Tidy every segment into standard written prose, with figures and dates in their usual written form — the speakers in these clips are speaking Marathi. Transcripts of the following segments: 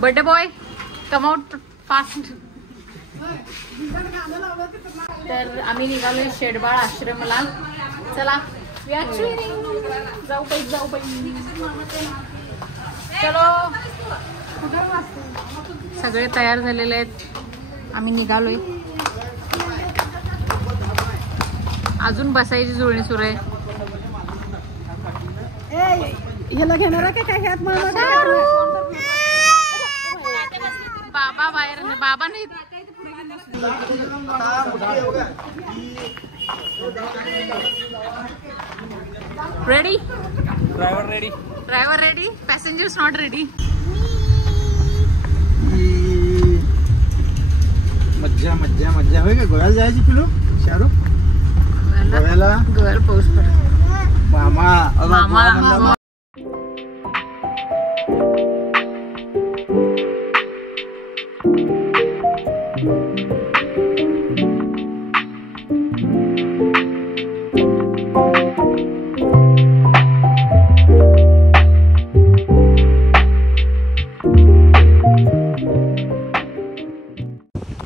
Birthday boy come out fast. तर आम्ही निघालोय शेडबाळ आश्रमला. चला जाऊ पाहिजे. चलो सगळे तयार झालेले आहेत. आम्ही निघालोय. अजून बसायची जुळणी सुरू आहे. ह्याला घेणार काय काय बाबा बाहेर. बाबा नाही. Ready. Driver ready. Passengers not ready. मज्जा मज्जा मज्जा होय का. गोव्याला जायची पिलू. शाहरुख गोव्याला पाऊस पडतो. मामा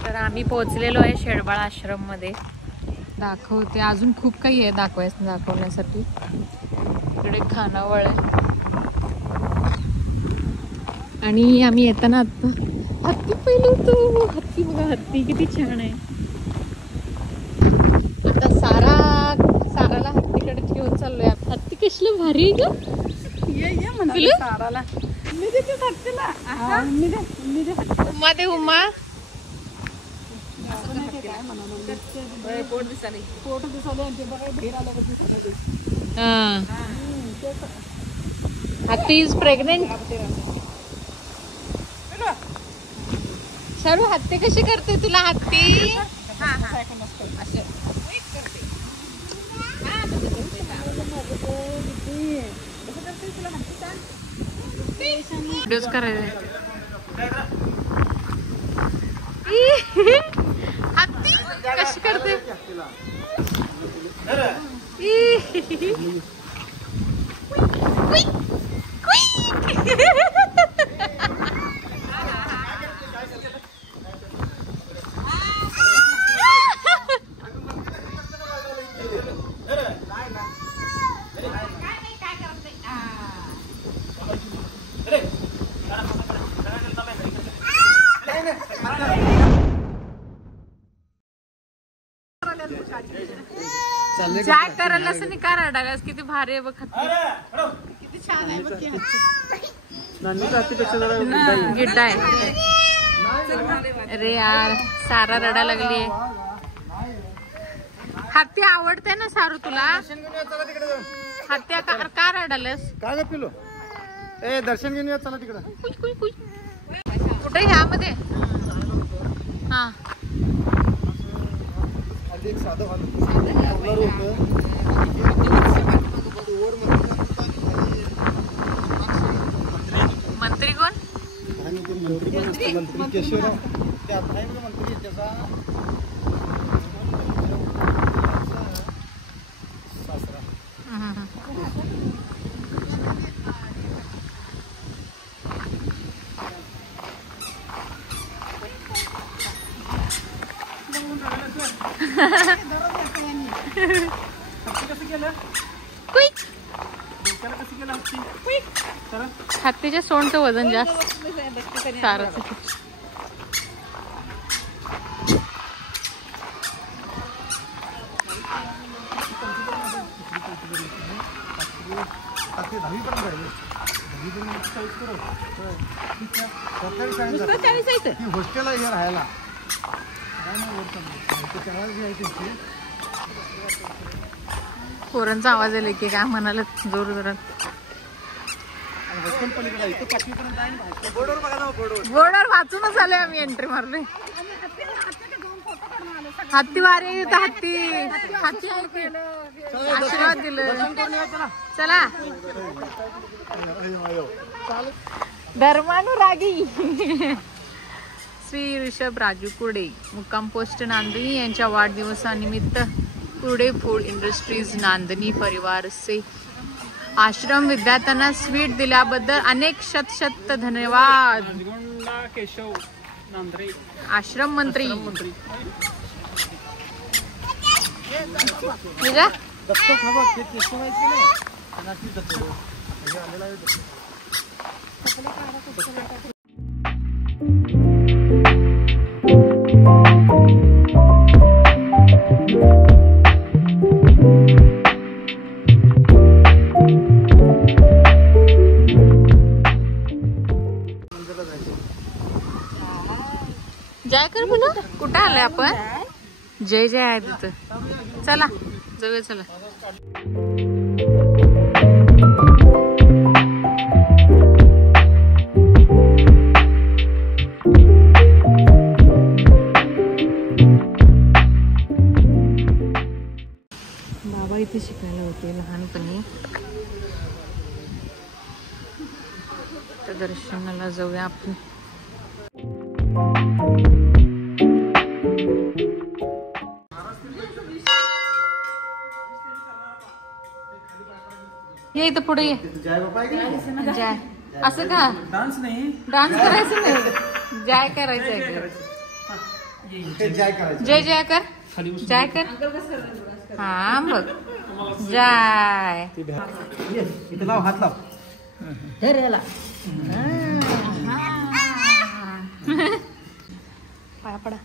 तर आम्ही पोहोचलेलो आहे शेडबाळ आश्रम मध्ये. दाखवते. अजून खूप काही आहे दाखवण्यासाठी. इकडे खानावळ आहे. आणि आम्ही येताना आता हत्ती पाहिलं होतो. हत्ती बघा. हत्ती किती छान आहे. आता साराला हत्तीकडे ठेवून चाललोय. हत्ती कसलं भारी आहे ग. उमा हत्ती इज प्रेग्नेंट. शारू हत्ती कशी करते तुला. हत्ती व्हिडिओज करायचे. हत्ती कशी करते. जॅक करायला असं नाही का रडायलास. किती भारी आहे बघ. किती छान आहे बघ. गिड्डा आहे. अरे यार सारा रडा लागली. हत्ती आवडते ना सारू तुला. हत्या का रडायलास. काय ग पिलो. ए दर्शन घेऊन चला तिकडे. कुठे ह्यामध्ये. हा एक साधं मंत्री कोण. मंत्री केशवराव. ते आता आहे मंत्री. त्याचा सासरा. हत्तीच्या सोंडचं वजन जास्त. सारच हॉस्टेल आहे राहायला. पोरांचा आवाज आला की काय म्हणाल जोर जोरात. बोर्डवर वाचूनच आले आम्ही. एंट्री मारलोय. हत्ती वारे. हत्ती हत्ती आशीर्वाद दिलं. चला धर्मानुरागी. श्री ऋषभ राजू कुर्डे मुक्काम पोस्ट नांदणी यांच्या वाढदिवसानिमित्त कुर्डे फूड इंडस्ट्रीज नांदणी परिवार से आश्रम विद्यार्थ्यांना स्वीट दिल्याबद्दल अनेक शत धन्यवाद. प्रसन्ना केशव नांद्रे आश्रम मंत्री मंत्री निघा. दत्तक हा बघ, ते केशव आहेत की नाही? आणि असली दत्तक. हे आलेलं आहे दत्तक. जय कर बोला. कुठं आलोय आपण? जय जय आहे तिथं. चला जाऊया चला. बाबा इथे शिकायला होते लहानपणी. तर दर्शनाला जाऊया आपण. ये इथं पुढे ये. जय बापा आहे की नाही? जय असं का? डान्स नाही डान्स करायचं नाही, जय करायचंय. हे जय करायचं. जय जय कर. खाली बसून. जय कर. हा बघ जय. इथं लाव, हात लाव. पाया पडा.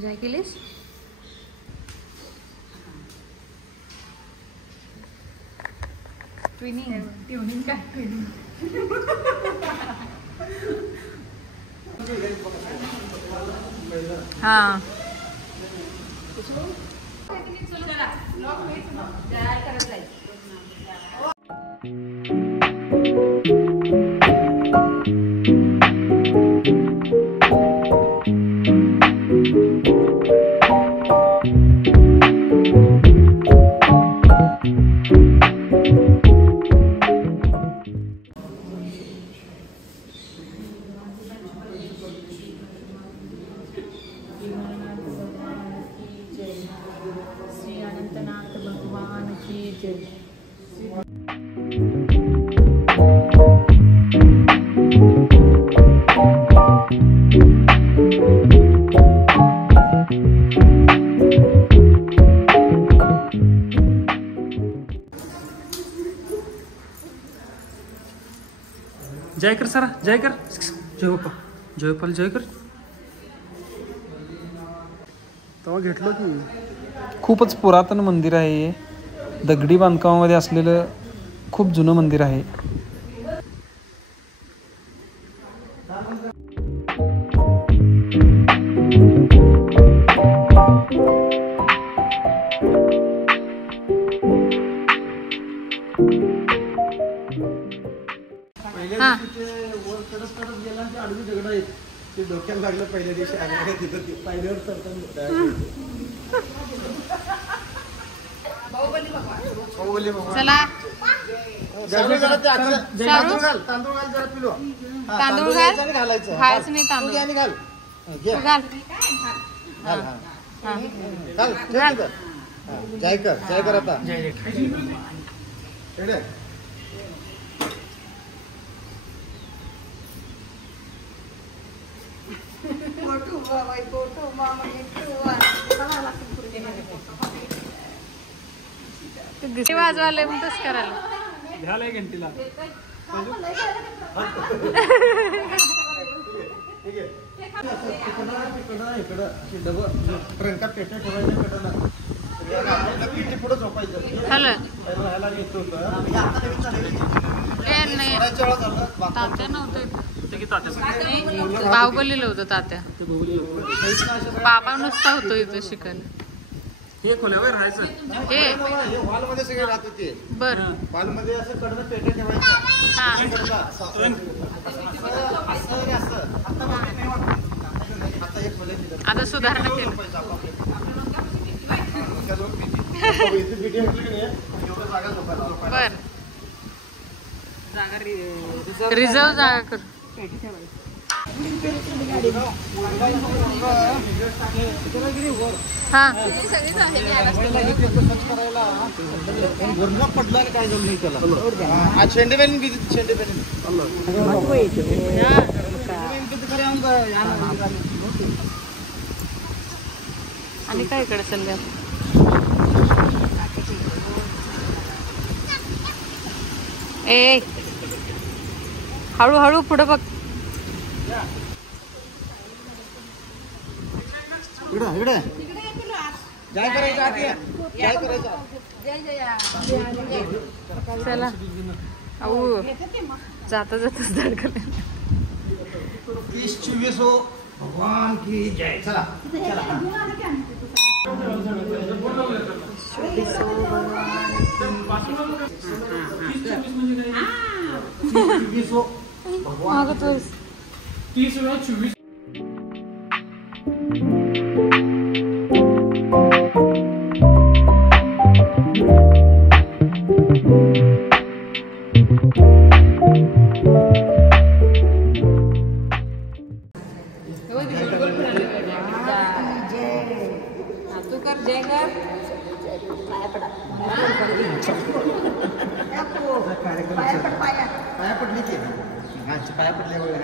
जय केलीस. ट्युनिंग काय ट्युनिंग. हा श्री अनंतनाथ भगवान की जय. जय कर सरा जय कर. जय बाप्पा जय बाप्पा जय कर. तेव्हा घेतलं की. खूपच पुरातन मंदिर आहे हे. दगडी बांधकामामध्ये असलेलं खूप जुनं मंदिर आहे. हा वर कडक गेला ते आडवी दगड आहेत. ते डोक्याला लागलं पहिल्या दिवशी आल्या तिथं ते पायरीवर चढताना. चला. तांदूळ घाल जरा पिलो. तांदूळ घाल. घालायचं. खायचं नाही तांदूळ. घे आणि घाल. घे. तू घाल. घाल. हा. घाल. ठेव तिथं. हा. जय कर आता. रेडी? घंटी वाजवायला मग तसं करायला. घ्यायला घंटीला. ठीक आहे. इकडं डबं ट्रंकात पेट्या ठेवायच्या कडला. पिठी पुढे झोपायचं. हॅलो ह्याला येत होतं. नाही तात्या नव्हतं तात्या बाहुबलीला होतं तात्या. बाबा नुसता होतो इथं शिकायला. हे खोल्यावर राहायचं. हे हॉलमध्ये सगळे राहत होते. बर हॉलमध्ये असं कडनं पेट्या ठेवायच्या. हा आता सुधारणा केलं. बर रिझर्व जागा कर. हा पडला काय झालं नाही त्याला शेंडे आणि काय इकडे चालल्या ए हळूहळू पुढे बघ इकडे काय करायचं चला अहो जाता जाताच धडकले 30-24 हो भगवान की जय चला मागतोस 30 वेळा 24 तू कर जय कर पाया पडली की पाया पडल्यामुळे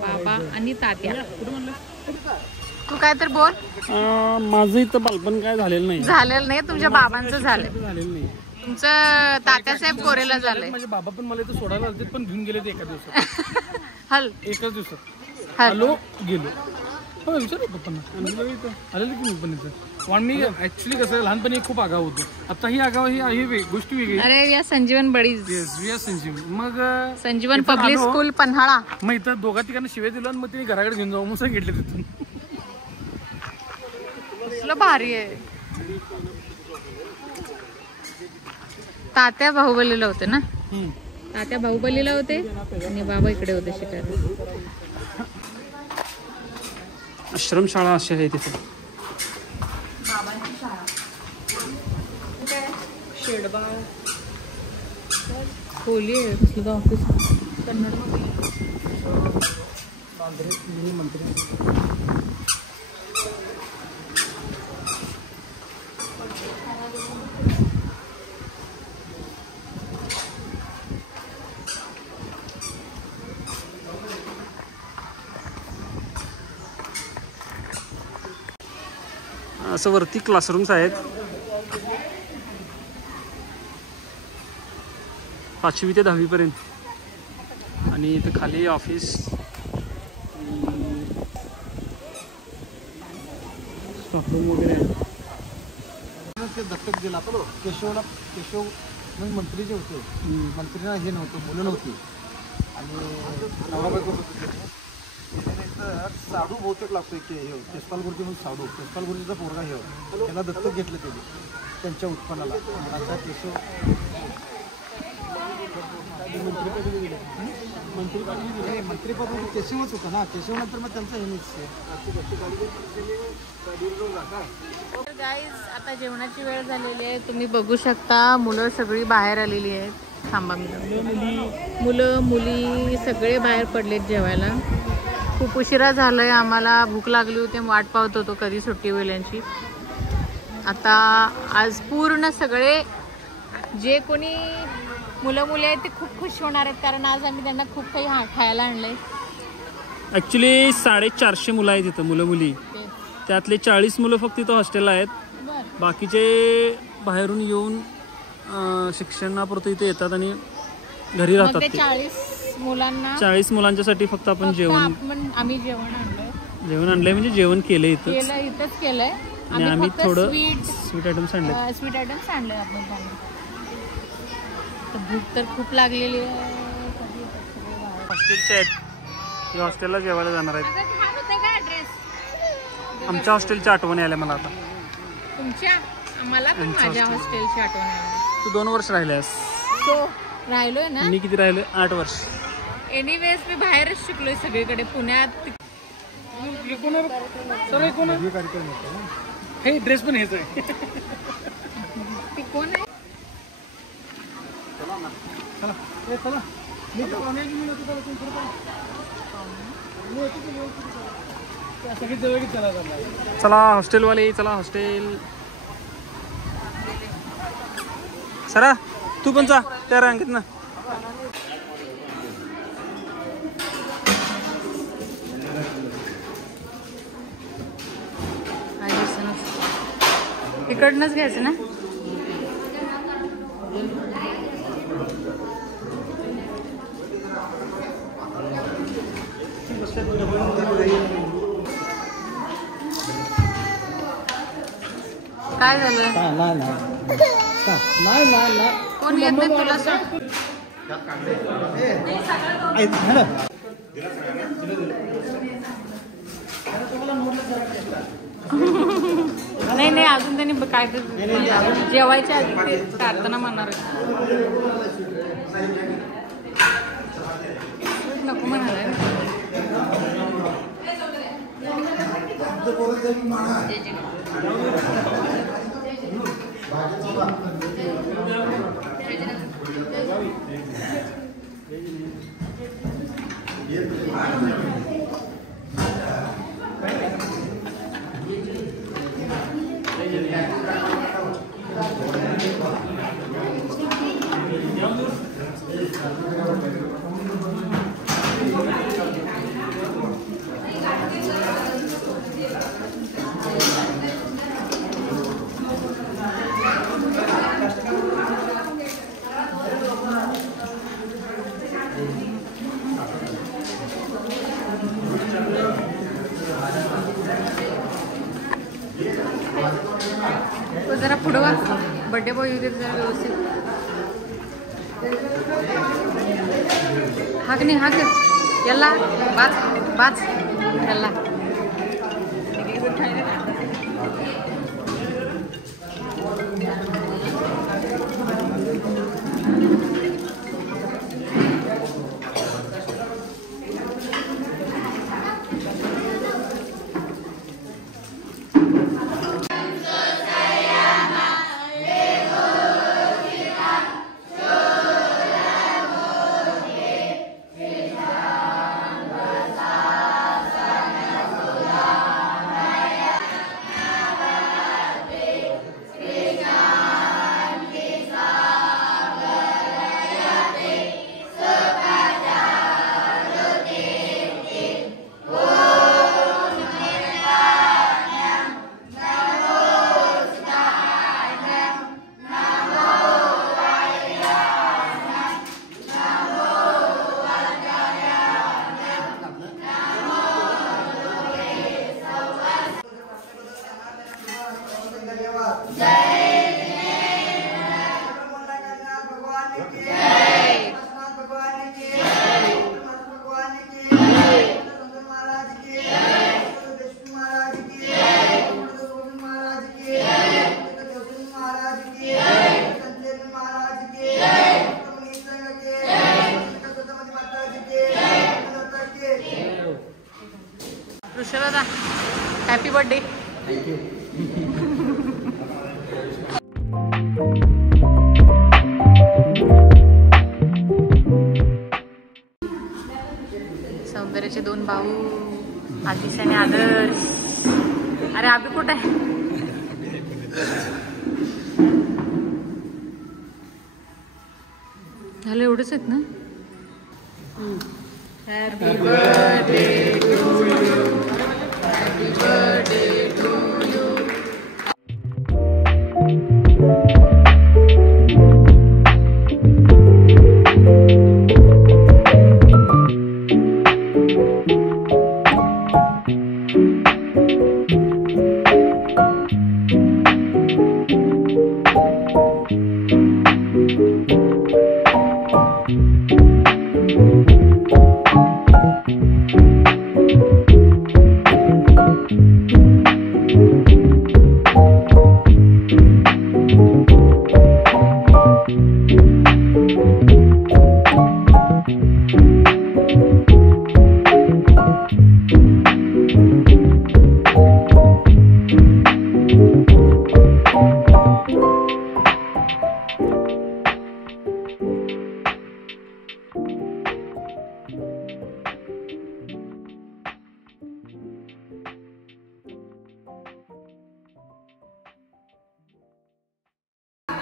बाबा आणि तात्या तू काय तर बोल माझं इथं बालपण काय झालेलं नाही झालेलं नाही तुमच्या बाबांचं झालं झालेलं नाही तुमचं तात्यासाहेब कोरेला झालंय माझे बाबा पण मला इथं सोडायला आलते पण घेऊन गेले ते एका दिवसात हल एकाच दिवसात हल आलो गेलो हो विचार पप्पांना इथं आलेलं की मी पण इथं पण मी ऍक्च्युली कसं आहे, लहानपणी खूप आगाव होतो आता ही आगाव ही गोष्टी वेगळी अरे या संजीवन बडीज संजीव मग संजीवन इथं पब्लिक आलो, स्कूल पन्हाळा मग इथं दोघा ठिकाणी शिवाय दिलं आणि मग तिने घराकडे घेऊन जाऊ मग सांगितलं तिथून तुला भारी आहे तात्या बाहुबलीला होते ना तात्या बाहुबलीला होते आणि बाबा इकडे होते शिकायला आश्रमशाळा अशी आहे तिथे खोली आहे तुझं ऑफिस कन्नड असं वरती क्लासरूम्स आहेत 5वी ते 10वी पर्यंत आणि इथं खाली ऑफिस स्टॉकरूम वगैरे आहे ते दत्तक दिला केशव म्हणजे मंत्री जे होते मंत्रीला हे नव्हतं मुलं नव्हती आणि नवरा बायको साडू बहुतेक लागतोय की हे केशपाल गुरुजी म्हणून साडू केशपाल गुरुजीचा पोरगा हे त्याला दत्तक घेतलं त्याने त्यांच्या उत्पन्नाला आता केशव मंत्रीपद केशवच होतं ना केशव नंतर मग त्यांचं हे गाईज आता जेवणाची वेळ झालेली आहे तुम्ही बघू शकता मुलं सगळी बाहेर आलेली आहेत थांबा मुलं मुली सगळे बाहेर पडलेत जेवायला खूप उशिरा झालाय आम्हाला भूक लागली होती वाट पाहत होतो कधी सुट्टी होईल यांची आता आज पूर्ण सगळे जे कोणी मुलं मुली आहेत ते खूप खुश होणार आहेत कारण आज आम्ही त्यांना खूप काही खायला आणलंय ॲक्च्युली 450 मुलं आहेत इथं मुलं मुली त्यातले 40 मुलं फक्त इथं हॉस्टेलला आहेत बाकीचे बाहेरून येऊन शिक्षणापुरतं इथे येतात आणि घरी राहतात ते 40 मुलांना 40 मुलांच्यासाठी फक्त आपण आम्ही जेवण आणलंय म्हणजे जेवण केलंय इथंच केलंय आणि आम्ही थोडं स्वीट आयटम्स आणले स्वीट आयटम्स आणले आपण भूक तर खूप लागलेली आहे हॉस्टेलचे आहेत, हे हॉस्टेलला जेवायला जाणार आहेत. आमच्या हॉस्टेलची आठवण आल्या मला आता. तुमच्या मला पण माझ्या हॉस्टेलची आठवण आली. तू 2 वर्ष राहिल्यास. तो राहिलोय ना मी किती राहिले? 8 वर्ष. एनिवेज मी बाहेरच शिकलोय सगळीकडे, पुण्यात. हे ड्रेस पण हेच आहे. ती कोण आहे? चला हॉस्टेलवाले, चला हॉस्टेल. सरा तू पण जा त्या रांगेत ना. इकडनंच घ्यायचं ना. काय झालं? कोण येत नाही तुला सांग. नाही नाही, अजून त्यांनी काय जेवायच्या आधी ते प्रार्थना म्हणणार नको म्हणालाय. जरा पुढं वा, बर्थडे बॉय येऊ दे जरा व्यवस्थित. हाक नाही हाक याला बाच बाच याला. ऋषभदा हॅपी बर्थडे. सौंदर्याचे 2 भाऊ आतिश आणि आदर्श. अरे अभि कुठे आहे? झालं एवढंच आहेत ना. Happy birthday to you. Happy birthday to you. Thank you.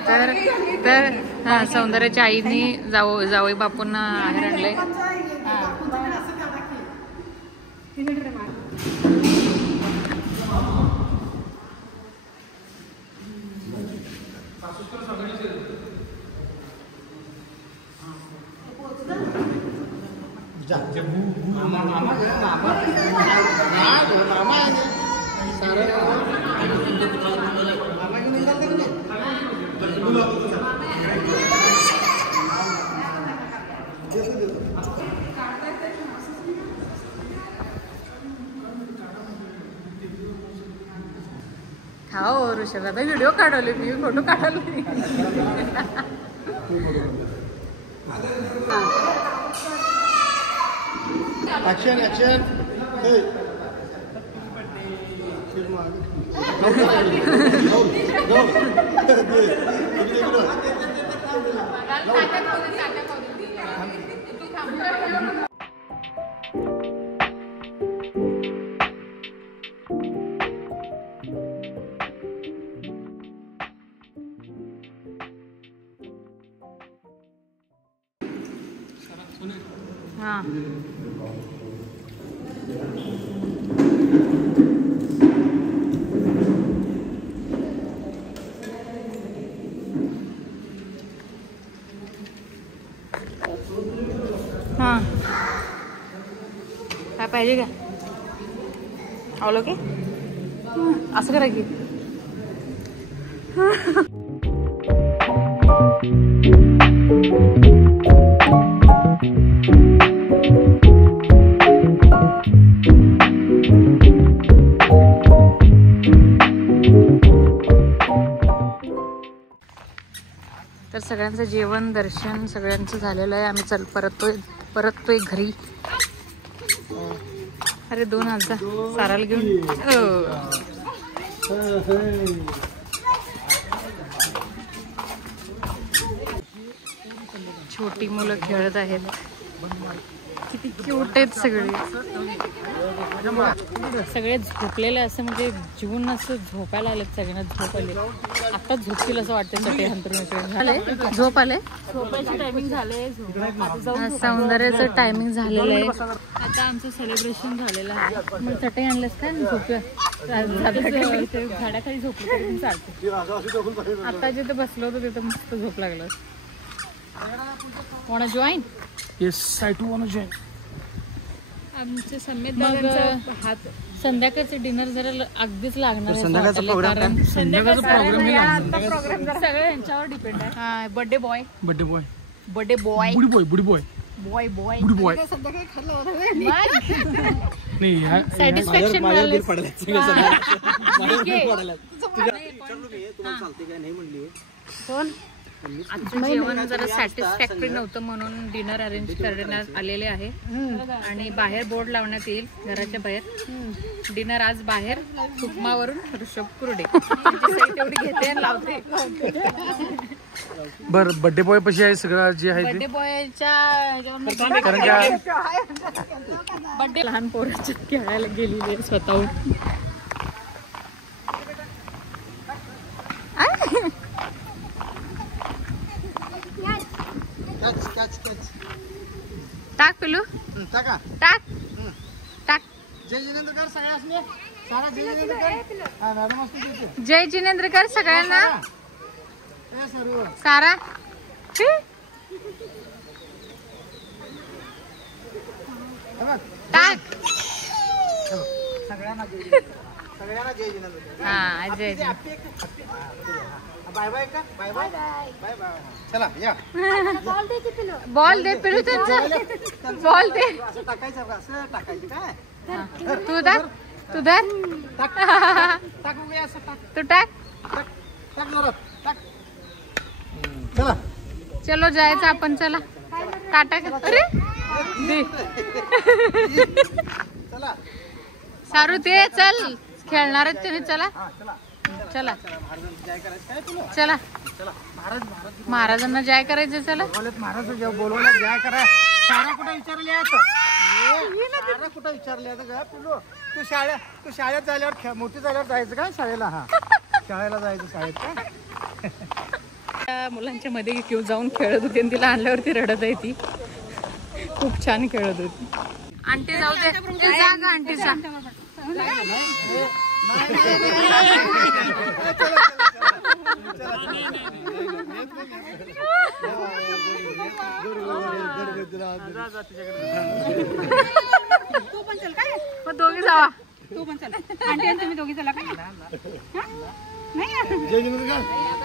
तर तर हा सौंदर्याच्या आईनी जावई बापूंना आहेर आणले. हो ऋषभ आता व्हिडिओ काढवले मी फोटो काढवले. ऍक्शन ऍक्शन हा हा काय पाहिजे का आवलं की असं करा की तर सगळ्यांचं जेवण दर्शन सगळ्यांचं झालेलं आहे. आम्ही परततोय घरी. अरे 2,000 साराला घेऊन छोटी मुलं खेळत आहेत. किती क्यूट आहेत सगळे. सगळे झोपलेले असं म्हणजे जीवन असं झोपायला आलेत. सगळ्यांना झोप आले. आता झोपतील असं वाटतं. चटे हंतरून झोप आले. झोपायचं टायमिंग झालंय. सौंदर्याचं टायमिंग झालेलं आहे. आता आमचं सेलिब्रेशन झालेलं आहे. मग चटई आणलंस का झोपूया. झाडाखाली झोपलं तरी पण चालतं. आता जिथे बसलो होतो तिथं मस्त झोप लागलं. wanna join? Yes I too want to join. आमचे समेत दादांचा हात संध्याकाळचे डिनर जरा अगदीच लागणार आहे. संध्याकाळचा प्रोग्राम सगळं यांच्यावर डिपेंड आहे. हा birthday boy birthday boy birthday boy बुडी बॉय बुडी बॉय बॉय बॉय बुडी बॉय नाही सॅटिस्फॅक्शन मिळालं. कोण आजचं जेवण जरा सॅटिस्फॅक्टरी नव्हतं म्हणून डिनर अरेंज करण्यात आलेले आहे. आणि बाहेर बोर्ड लावण्यात येईल घराच्या बाहेर. डिनर आज बाहेर उपमावरून ऋषभ कुरडे तेवढी घेते आणि लावते. बर बर्थडे बॉय पशी आहे सगळं जे आहे बर्थडे बॉयच्या बर्थडे लहान पोराच्या खेळायला गेलेली आहे स्वतःहून. टाक पिलू टाक टाक. जय जिनेंद्रकर सगळ्यांना सारा जय जिनेंद्रकर. हा मॅडम असते. जय जिनेंद्रकर सगळ्यांना. सारा टाक. सगळ्यांना जय जिनेंद्रकर. हा जय बाय बाय का बाय बाय बाय बाय. चला या बॉल दे पिलू त्यांचा बॉल दे. असं टाकायचं का असं टाकायचं काय. तू धर तू धर टाक टाक बघूया असं टाक. तू टाक टाक टाक जोरात टाक. चला चलो जायचं आपण. चला टाटा. अरे दे. चला सारू ते चल खेळणार आहेत तुम्ही. चला चला चला महाराजांना जय करायचं. चला महाराज बोलवलं जय करा. सारा कुठं विचारले सारा कुठं विचारले का पिलो. तू शाळेत झाल्यावर मोठी झाल्यावर जायचं का शाळेला. हा शाळेला जायचं शाळेत का. मुलांच्या मध्ये घेऊन जाऊन खेळत होती आणि तिला आणल्यावरती रडत आहे ती. खूप छान खेळत होती. आंटी जाऊ दे, जा ग आंटी जा. तू पण चल काय? मग दोघी जावा. तू पण चल. आंटी आणि तुम्ही दोघी चला काय? नाही जय जिंदगी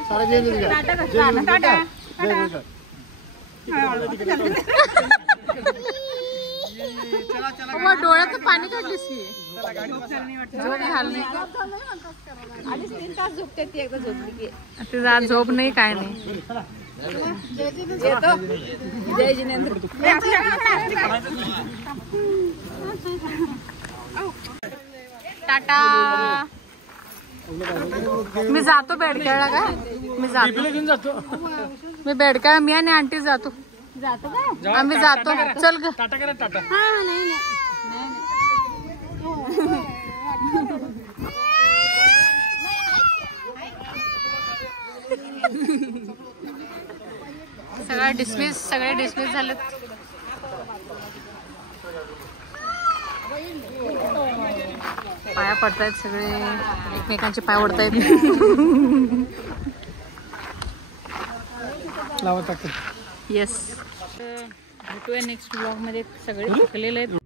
सारा जय जिंदगी टाटा कर. टाटा. मग डोळ्यात पाणी काढलीस की झोप झालं नाही. आधीच 3 तास झोपते ती, एकदा झोपली की. तिचं आज झोप नाही काय नाही. येतो. जय जिनेंद्र. टाटा. मी जातो बेडक्याला का? मी जातो. मी बेडक्याला मी आणि आंटी जातो. जातो का? आम्ही जातो. चल ग. टाटा करा टाटा. हा नाही. सगळे डिसमिस झालेत. पाया पडतायत सगळे, एकमेकांचे पाय ओढतायत. येस, भेटूया नेक्स्ट ब्लॉग मध्ये. सगळे थकलेले आहेत.